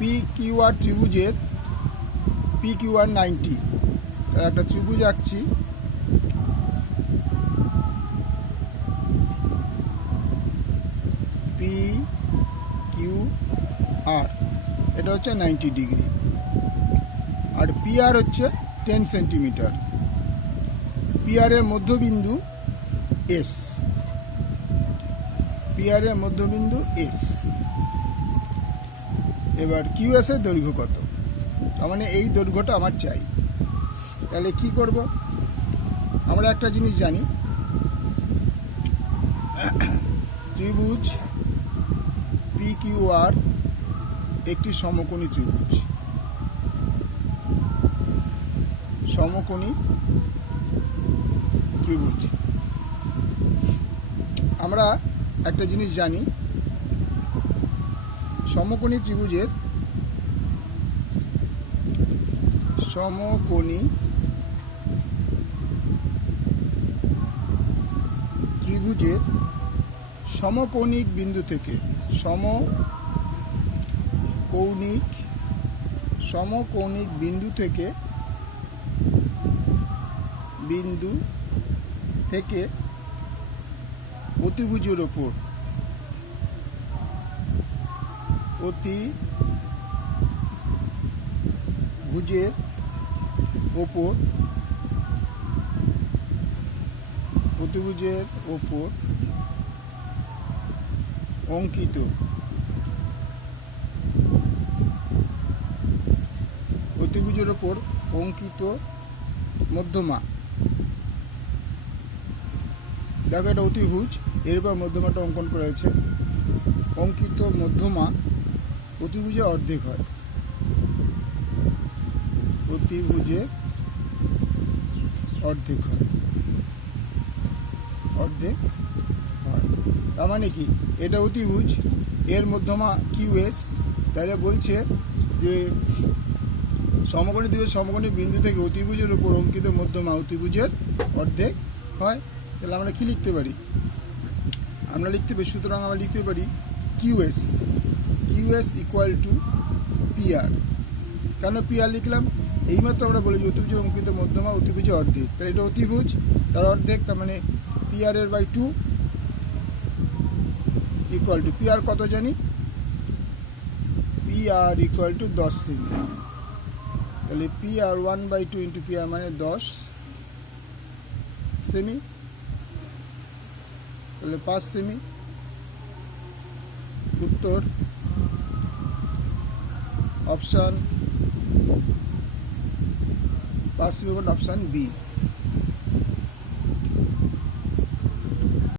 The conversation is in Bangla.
পি কিউ আর ত্রিভুজের পি কিউ আর 90, তার একটা ত্রিভুজ আঁকছি। পি কিউ আর এটা হচ্ছে 90 ডিগ্রি, আর পি আর হচ্ছে 10 সেন্টিমিটার। পি আর এর মধ্যবিন্দু এস, পি আর এর মধ্যবিন্দু এস। এবার কিউ এস এর দৈর্ঘ্য কত? তার মানে এই দৈর্ঘ্যটা আমার চাই। তাহলে কি করব? আমরা একটা জিনিস জানি, ত্রিভুজ পি কিউ আর একটি সমকোণী ত্রিভুজ। সমকোণী ত্রিভুজ আমরা একটা জিনিস জানি, সমকোণী ত্রিভুজের সমকৌণিক বিন্দু থেকে সমকৌণিক বিন্দু থেকে অতিভুজের ওপর অঙ্কিত মধ্যমা। দেখো এটা অতিভুজ, এর উপর মধ্যমাটা অঙ্কন করা হয়েছে। অঙ্কিত মধ্যমা অতিভুজে অর্ধেক হয়। তার মানে কি, এটা অতিভুজ, এর মধ্যমা কিউ এস। তাহলে বলছে যে সমকোণী ত্রিভুজের সমকোণী বিন্দু থেকে অতিভুজের উপর অঙ্কিত মধ্যমা অতিভুজের অর্ধেক হয়। তাহলে আমরা কি লিখতে পারি? সুতরাং আমরা লিখতে পারি q s equal to P r. কেন পি আর লিখলাম? এইমাত্র আমরা বলি যে অতিভুজের অঙ্কিত মধ্যমা অতিভুজের অর্ধেক, তাহলে এটা অতিভুজ, তার অর্ধেক, তার মানে পি আর এর by 2 equal to, P R কত জানি? পি আর ইকুয়াল টু 10 সেমি। তাহলে P R 1/2 into P R মানে 10 সেমি, তাহলে 5 সেমি। উত্তর অপশান 5 সেমি, অপশান বি।